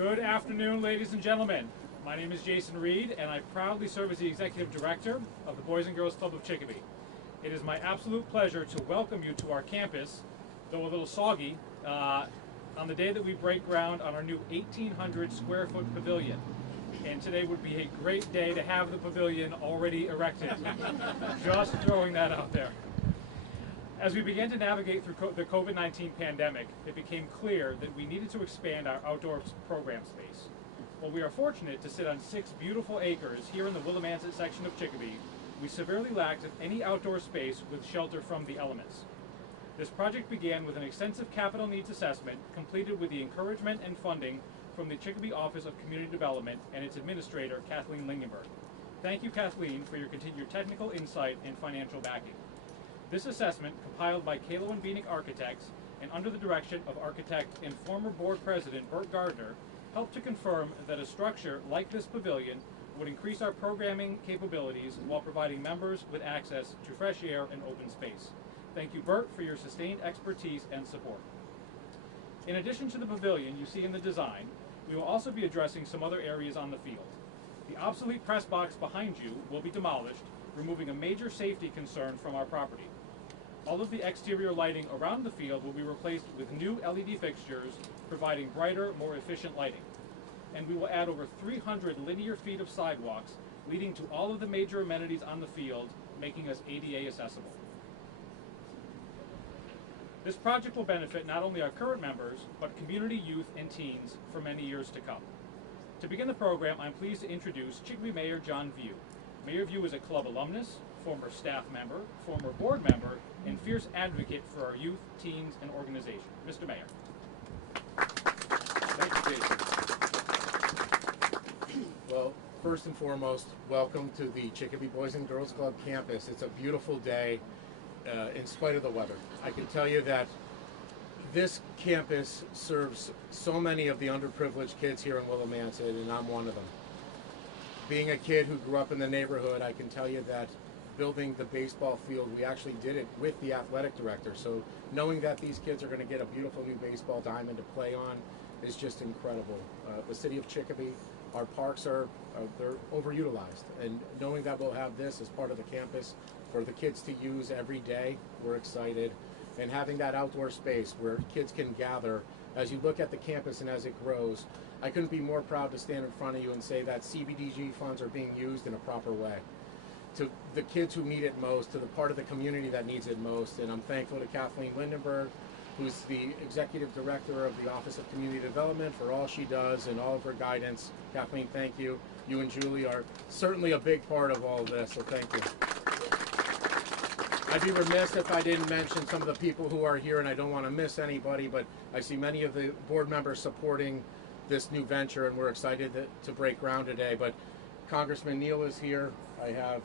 Good afternoon, ladies and gentlemen. My name is Jason Reed, and I proudly serve as the Executive Director of the Boys and Girls Club of Chicopee. It is my absolute pleasure to welcome you to our campus, though a little soggy, on the day that we break ground on our new 1,800 square foot pavilion. And today would be a great day to have the pavilion already erected. Just throwing that out there. As we began to navigate through the COVID-19 pandemic, it became clear that we needed to expand our outdoor program space. While we are fortunate to sit on 6 beautiful acres here in the Willimantic section of Chicopee, we severely lacked any outdoor space with shelter from the elements. This project began with an extensive capital needs assessment completed with the encouragement and funding from the Chicopee Office of Community Development and its administrator, Kathleen Lingenberg. Thank you, Kathleen, for your continued technical insight and financial backing. This assessment, compiled by Kalo and Beanick Architects and under the direction of architect and former board president Bert Gardner, helped to confirm that a structure like this pavilion would increase our programming capabilities while providing members with access to fresh air and open space. Thank you, Bert, for your sustained expertise and support. In addition to the pavilion you see in the design, we will also be addressing some other areas on the field. The obsolete press box behind you will be demolished, removing a major safety concern from our property. All of the exterior lighting around the field will be replaced with new LED fixtures, providing brighter, more efficient lighting. And we will add over 300 linear feet of sidewalks, leading to all of the major amenities on the field, making us ADA accessible. This project will benefit not only our current members, but community youth and teens for many years to come. To begin the program, I'm pleased to introduce Chicopee Mayor John View. Mayor View is a club alumnus, former staff member, former board member, and fierce advocate for our youth, teens, and organization. Mr. Mayor. Thank you, Jason. Well, first and foremost, welcome to the Chicopee Boys and Girls Club campus. It's a beautiful day in spite of the weather. I can tell you that this campus serves so many of the underprivileged kids here in Willimantic, and I'm one of them. Being a kid who grew up in the neighborhood, I can tell you that building the baseball field, we actually did it with the athletic director. So knowing that these kids are going to get a beautiful new baseball diamond to play on is just incredible. The city of Chicopee, our parks they're overutilized, and knowing that we'll have this as part of the campus for the kids to use every day, we're excited. And having that outdoor space where kids can gather, as you look at the campus and as it grows, I couldn't be more proud to stand in front of you and say that CBDG funds are being used in a proper way. To the kids who need it most, to the part of the community that needs it most. And I'm thankful to Kathleen Lingenberg, who's the Executive Director of the Office of Community Development, for all she does and all of her guidance. Kathleen, thank you. You and Julie are certainly a big part of all of this, so thank you. I'd be remiss if I didn't mention some of the people who are here, and I don't want to miss anybody, but I see many of the board members supporting this new venture, and we're excited to break ground today. But Congressman Neal is here. I have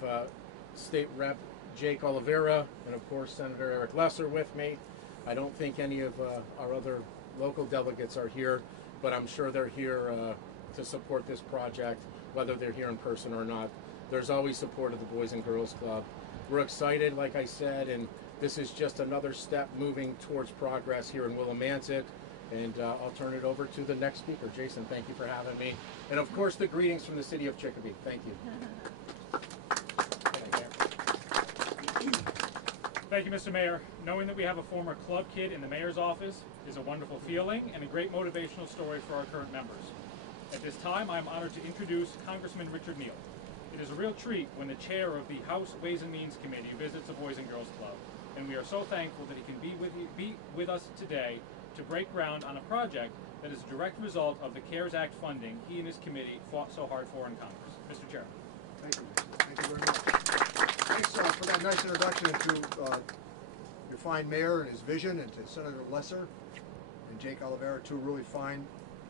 State Rep Jake Oliveira, and of course Senator Eric Lesser with me. I don't think any of our other local delegates are here, but I'm sure they're here to support this project, whether they're here in person or not. There's always support of the Boys and Girls Club. We're excited, like I said, and this is just another step moving towards progress here in Willimantic. And I'll turn it over to the next speaker. Jason, thank you for having me. And of course, the greetings from the city of Chicopee. Thank you. Thank you, Mr. Mayor. Knowing that we have a former club kid in the mayor's office is a wonderful feeling and a great motivational story for our current members. At this time, I am honored to introduce Congressman Richard Neal. It is a real treat when the chair of the House Ways and Means Committee visits the Boys and Girls Club, and we are so thankful that he can be with us today to break ground on a project that is a direct result of the CARES Act funding he and his committee fought so hard for in Congress. Mr. Chairman. Thank you, Jason. Thank you very much. Thanks for that nice introduction to your fine mayor and his vision, and to Senator Lesser and Jake Oliveira, two really fine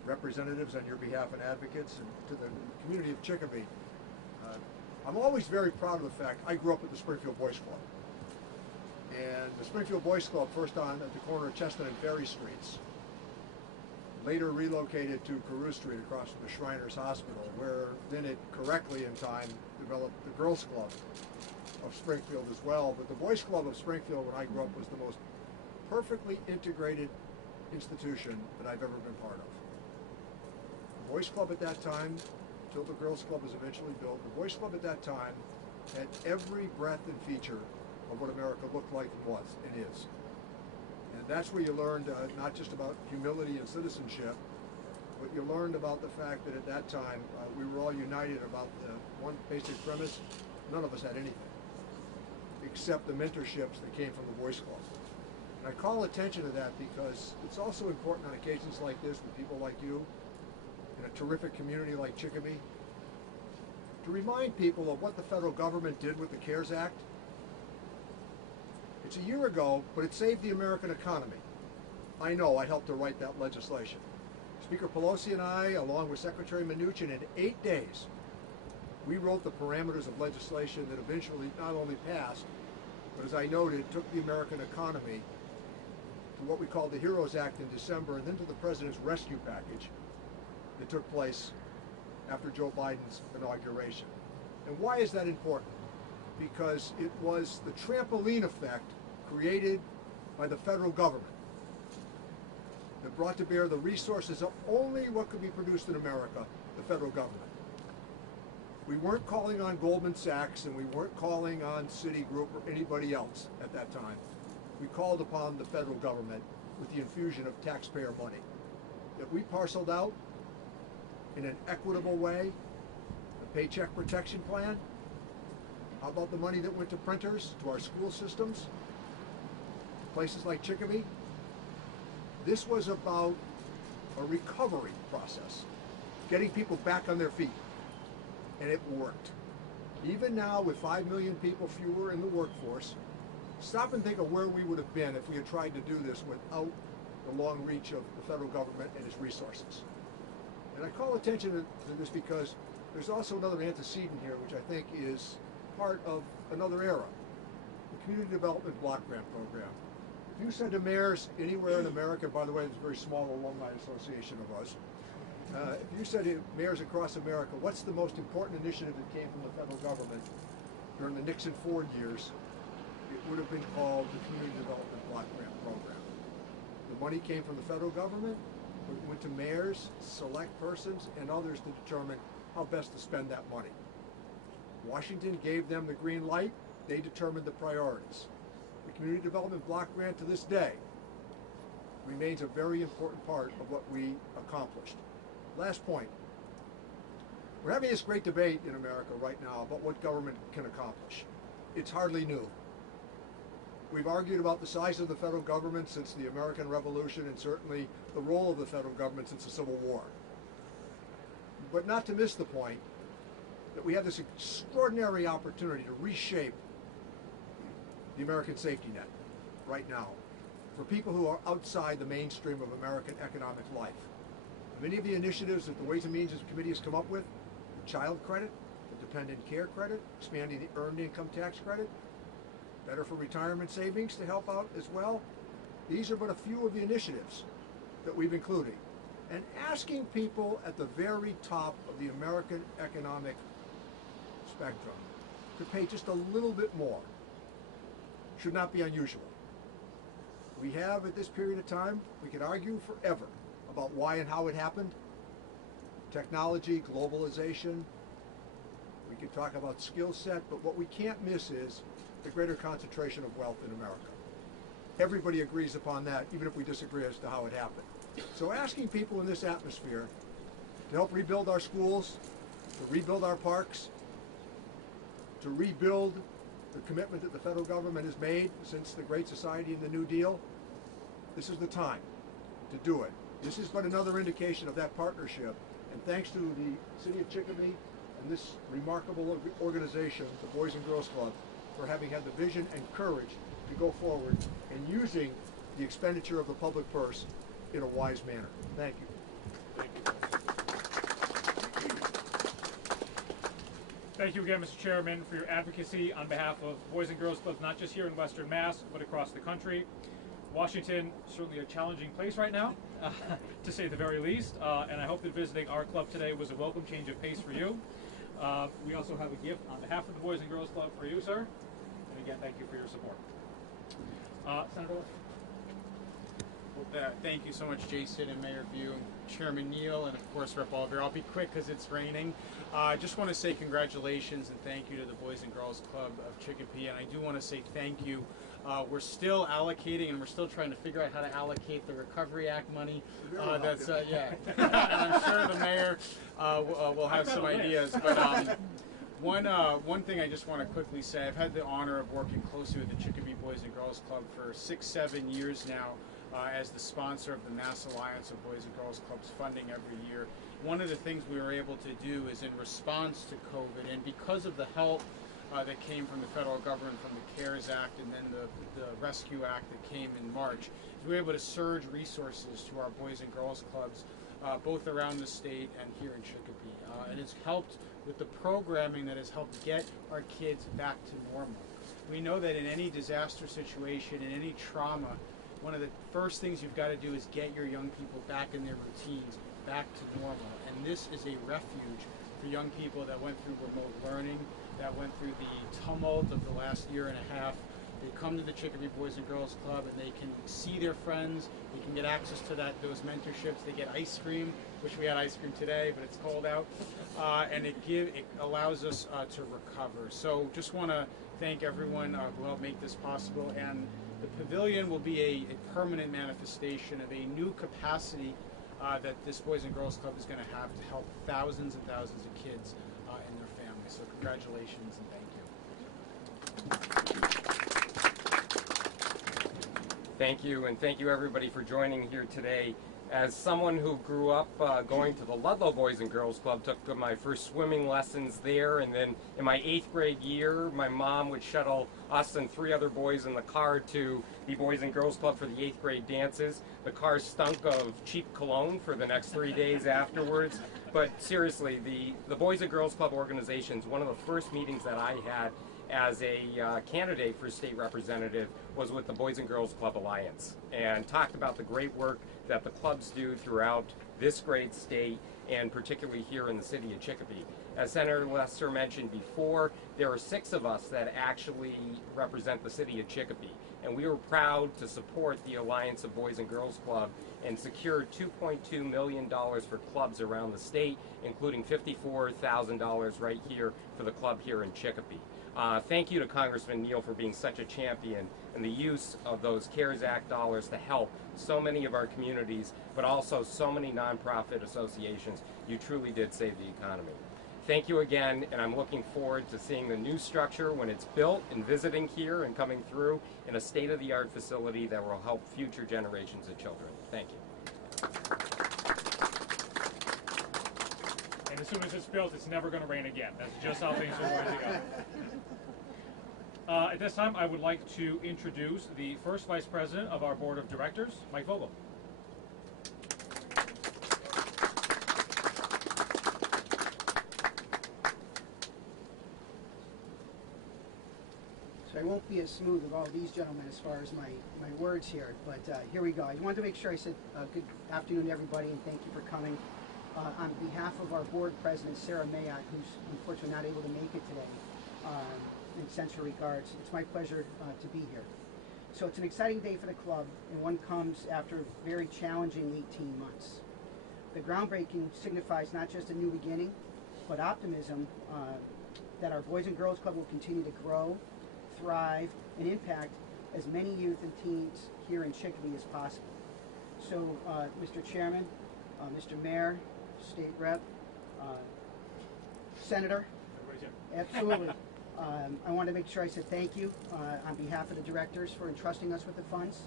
representatives on your behalf and advocates, and to the community of Chicopee. I'm always very proud of the fact I grew up at the Springfield Boys Club. And the Springfield Boys Club, first on at the corner of Chestnut and Ferry Streets, later relocated to Carew Street across from the Shriners Hospital, where then it correctly in time developed the Girls Club of Springfield as well. But the Boys Club of Springfield, when I grew up, was the most perfectly integrated institution that I've ever been part of. The Boys Club at that time, until the Girls Club was eventually built, the Boys Club at that time had every breadth and feature of what America looked like and was and is. And that's where you learned not just about humility and citizenship, but you learned about the fact that at that time we were all united about the one basic premise: none of us had anything except the mentorships that came from the Boys Club. And I call attention to that because it's also important on occasions like this with people like you in a terrific community like Chicopee to remind people of what the federal government did with the CARES Act. It's a year ago, but it saved the American economy. I know, I helped to write that legislation. Speaker Pelosi and I, along with Secretary Mnuchin, in 8 days, we wrote the parameters of legislation that eventually not only passed, but as I noted, took the American economy to what we called the HEROES Act in December, and then to the President's rescue package that took place after Joe Biden's inauguration. And why is that important? Because it was the trampoline effect created by the federal government that brought to bear the resources of only what could be produced in America, the federal government. We weren't calling on Goldman Sachs and we weren't calling on Citigroup or anybody else at that time. We called upon the federal government with the infusion of taxpayer money that we parceled out in an equitable way. The Paycheck Protection Plan. How about the money that went to printers, to our school systems, places like Chicopee? This was about a recovery process, getting people back on their feet, and it worked. Even now, with 5 million people fewer in the workforce, stop and think of where we would have been if we had tried to do this without the long reach of the federal government and its resources. And I call attention to this because there's also another antecedent here, which I think is part of another era, the Community Development Block Grant Program. If you said to mayors anywhere in America, by the way, there's a very small alumni association of us, if you said to mayors across America, what's the most important initiative that came from the federal government during the Nixon-Ford years, it would have been called the Community Development Block Grant Program. The money came from the federal government, it went to mayors, select persons, and others to determine how best to spend that money. Washington gave them the green light, they determined the priorities. The Community Development Block Grant to this day remains a very important part of what we accomplished. Last point. We're having this great debate in America right now about what government can accomplish. It's hardly new. We've argued about the size of the federal government since the American Revolution and certainly the role of the federal government since the Civil War. But not to miss the point that we have this extraordinary opportunity to reshape the American safety net right now for people who are outside the mainstream of American economic life. Many of the initiatives that the Ways and Means Committee has come up with, the child credit, the dependent care credit, expanding the earned income tax credit, better for retirement savings to help out as well. These are but a few of the initiatives that we've included. And asking people at the very top of the American economic spectrum to pay just a little bit more should not be unusual. We have, at this period of time, we could argue forever about why and how it happened. Technology, globalization, we could talk about skill set, but what we can't miss is the greater concentration of wealth in America. Everybody agrees upon that, even if we disagree as to how it happened. So asking people in this atmosphere to help rebuild our schools, to rebuild our parks, to rebuild the commitment that the federal government has made since the Great Society and the New Deal, this is the time to do it. This is but another indication of that partnership, and thanks to the City of Chicopee and this remarkable organization, the Boys and Girls Club, for having had the vision and courage to go forward and using the expenditure of the public purse in a wise manner. Thank you. Thank you. Thank you again, Mr. Chairman, for your advocacy on behalf of Boys and Girls Clubs, not just here in Western Mass, but across the country. Washington, certainly a challenging place right now, to say the very least, and I hope that visiting our club today was a welcome change of pace for you. We also have a gift on behalf of the Boys and Girls Club for you, sir. And again, thank you for your support. Senator Lester. Thank you so much, Jason and Mayor View, and Chairman Neal, and of course Rep. Oliver. I'll be quick because it's raining. I just want to say congratulations and thank you to the Boys and Girls Club of Chicopee, and I do want to say thank you. We're still allocating, and we're still trying to figure out how to allocate the Recovery Act money. Yeah. And I'm sure the mayor will have some ideas. But one thing I just want to quickly say, I've had the honor of working closely with the Chicopee Boys and Girls Club for 6-7 years now as the sponsor of the Mass Alliance of Boys and Girls Clubs funding every year. One of the things we were able to do is in response to COVID, and because of the help that came from the federal government, from the CARES Act and then the Rescue Act that came in March, we were able to surge resources to our Boys and Girls Clubs both around the state and here in Chicopee. And it's helped with the programming that has helped get our kids back to normal. We know that in any disaster situation, in any trauma, one of the first things you've got to do is get your young people back in their routines, back to normal. And this is a refuge for young people that went through remote learning, that went through the tumult of the last year and a half. They come to the Chicopee Boys and Girls Club and they can see their friends, they can get access to those mentorships, they get ice cream. Wish we had ice cream today, but it's cold out. And it allows us to recover. So just want to thank everyone who helped make this possible. And the pavilion will be a permanent manifestation of a new capacity that this Boys and Girls Club is going to have to help thousands and thousands of kids and their families. So congratulations and thank you. Thank you, and thank you everybody for joining here today. As someone who grew up going to the Ludlow Boys and Girls Club, took my first swimming lessons there, and then in my 8th grade year, my mom would shuttle us and 3 other boys in the car to the Boys and Girls Club for the 8th grade dances. The car stunk of cheap cologne for the next 3 days afterwards. But seriously, the Boys and Girls Club organizations, one of the first meetings that I had as a candidate for state representative was with the Boys and Girls Club Alliance, and talked about the great work that the clubs do throughout this great state, and particularly here in the city of Chicopee. As Senator Lester mentioned before, there are 6 of us that actually represent the city of Chicopee, and we were proud to support the Alliance of Boys and Girls Club and secure $2.2 million for clubs around the state, including $54,000 right here for the club here in Chicopee. Thank you to Congressman Neal for being such a champion and the use of those CARES Act dollars to help so many of our communities, but also so many nonprofit associations. You truly did save the economy. Thank you again, and I'm looking forward to seeing the new structure when it's built and visiting here and coming through in a state-of-the-art facility that will help future generations of children. Thank you. And as soon as it's built, it's never going to rain again. That's just how things are going to go. At this time, I would like to introduce the first Vice President of our Board of Directors, Mike Vogel. So I won't be as smooth with all these gentlemen as far as my words here, but here we go. I wanted to make sure I said good afternoon, everybody, and thank you for coming. On behalf of our board president, Sarah Mayotte, who's unfortunately not able to make it today, and sends her regards, it's my pleasure to be here. So it's an exciting day for the club, and one comes after a very challenging 18 months. The groundbreaking signifies not just a new beginning, but optimism that our Boys and Girls Club will continue to grow, thrive, and impact as many youth and teens here in Chicopee as possible. So, Mr. Chairman, Mr. Mayor, State Rep, Senator, absolutely. I want to make sure I said thank you on behalf of the directors for entrusting us with the funds.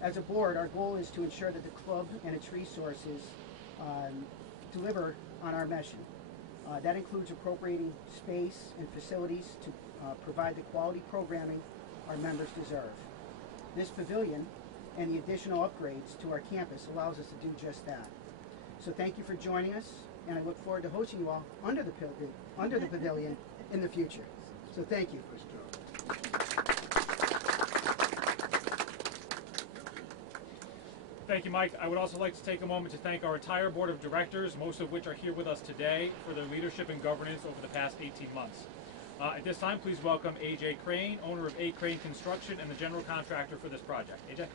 As a board, our goal is to ensure that the club and its resources deliver on our mission. That includes appropriating space and facilities to provide the quality programming our members deserve. This pavilion and the additional upgrades to our campus allows us to do just that. So thank you for joining us, and I look forward to hosting you all under the pavilion in the future. So thank you. Thank you, Mike. I would also like to take a moment to thank our entire board of directors, most of which are here with us today, for their leadership and governance over the past 18 months. At this time, please welcome A.J. Crane, owner of A. Crane Construction and the general contractor for this project. A.J.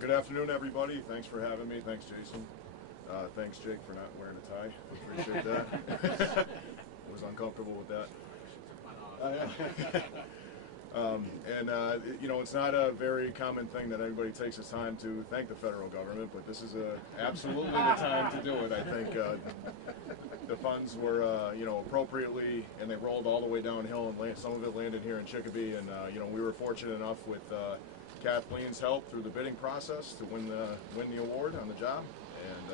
Good afternoon, everybody. Thanks for having me. Thanks, Jason. Thanks, Jake, for not wearing a tie. Appreciate that. I was uncomfortable with that. You know, it's not a very common thing that anybody takes the time to thank the federal government, but this is absolutely the time to do it. I think the funds were, you know, appropriately, and they rolled all the way downhill, and some of it landed here in Chicopee. And you know, we were fortunate enough with Kathleen's help through the bidding process to win the award on the job. And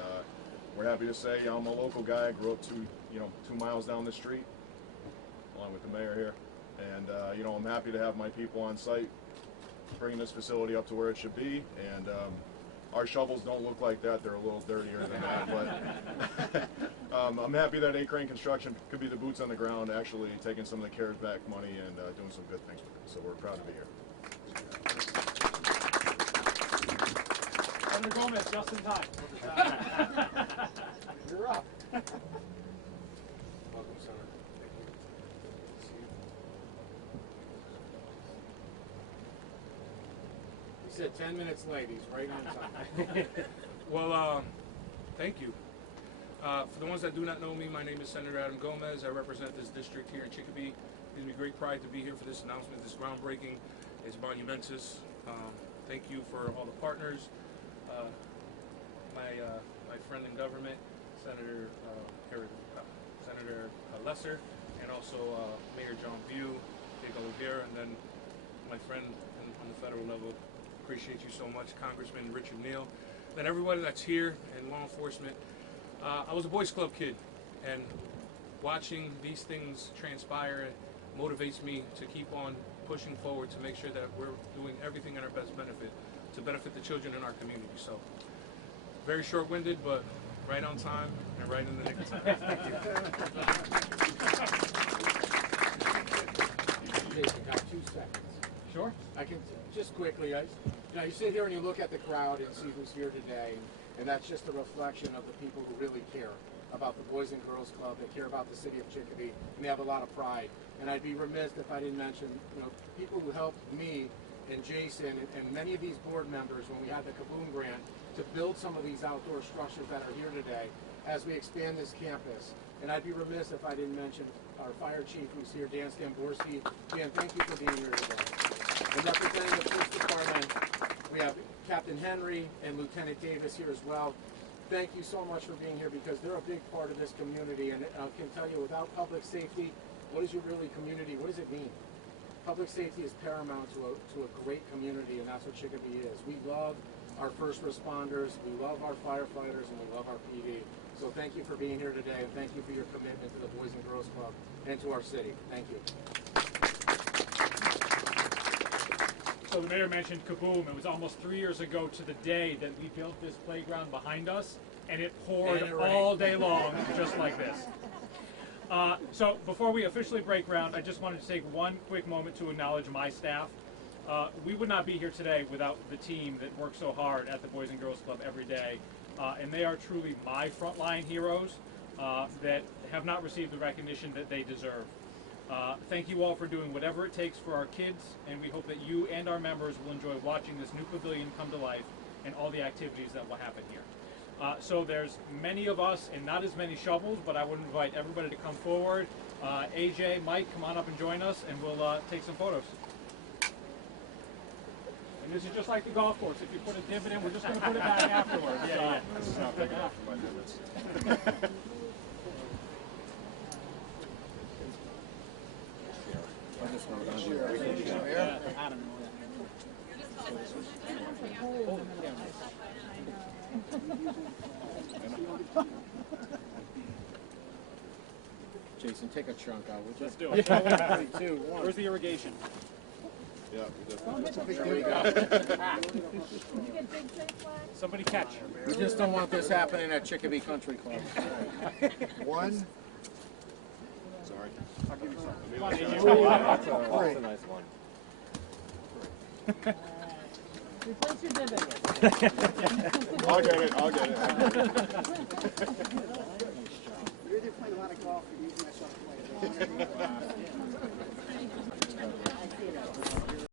we're happy to say I'm a local guy. I grew up 2 miles down the street, along with the mayor here. And you know, I'm happy to have my people on site, bringing this facility up to where it should be. And our shovels don't look like that; they're a little dirtier than that. But I'm happy that A-Crane Construction could be the boots on the ground, actually taking some of the CARES back money and doing some good things with it. So we're proud to be here. Senator Gomez, just in time. You're up. Welcome, Senator. He said 10 minutes late. He's right on time. Well, thank you. For the ones that do not know me, my name is Senator Adam Gomez. I represent this district here in Chicopee. It gives me great pride to be here for this announcement. This groundbreaking is monumentous. Thank you for all the partners. My friend in government, Senator Lesser, and also Mayor John View, Jake Oliveira, and then my friend on the federal level. Appreciate you so much, Congressman Richard Neal. Then everybody that's here in law enforcement. I was a Boys Club kid, and watching these things transpire motivates me to keep on pushing forward to make sure that we're doing everything in our best benefit to benefit the children in our community. So, very short-winded, but right on time and right in the nick of time. Thank you. Jason, got 2 seconds. Sure. I can just quickly. You know, you sit here and you look at the crowd and see who's here today, and that's just a reflection of the people who really care about the Boys and Girls Club. They care about the city of Chicopee, and they have a lot of pride. And I'd be remiss if I didn't mention, you know, people who helped me and Jason and many of these board members when we had the Kaboom grant to build some of these outdoor structures that are here today as we expand this campus. And I'd be remiss if I didn't mention our fire chief who's here, Dan Stamborski. Dan, thank you for being here today. And representing the police department, we have Captain Henry and Lieutenant Davis here as well. Thank you so much for being here because they're a big part of this community. And I can tell you, without public safety, what is your really community? What does it mean? Public safety is paramount to a great community, and that's what Chicopee is. We love our first responders, we love our firefighters, and we love our PD. So thank you for being here today, and thank you for your commitment to the Boys and Girls Club and to our city. Thank you. So the mayor mentioned Kaboom. It was almost 3 years ago to the day that we built this playground behind us, and it poured all day long, just like this. So before we officially break ground, I just wanted to take one quick moment to acknowledge my staff. We would not be here today without the team that works so hard at the Boys and Girls Club every day. And they are truly my frontline heroes that have not received the recognition that they deserve. Thank you all for doing whatever it takes for our kids, and we hope that you and our members will enjoy watching this new pavilion come to life and all the activities that will happen here. So there's many of us and not as many shovels, but I would invite everybody to come forward. AJ, Mike, come on up and join us, and we'll take some photos. And this is just like the golf course. If you put a divot in, we're just going to put it back afterwards. Yeah. This is not big enough for my divots. Jason, take a chunk out. Let's do it. 3, 2, 1. Where's the irrigation? Yeah, we definitely. There we go. Somebody catch. We just don't want this happening at Chicopee Country Club. 1. Sorry. I'll give you some. That's a nice one. Replace your divot. I'll get it. You're either playing a lot of golf or using myself to play.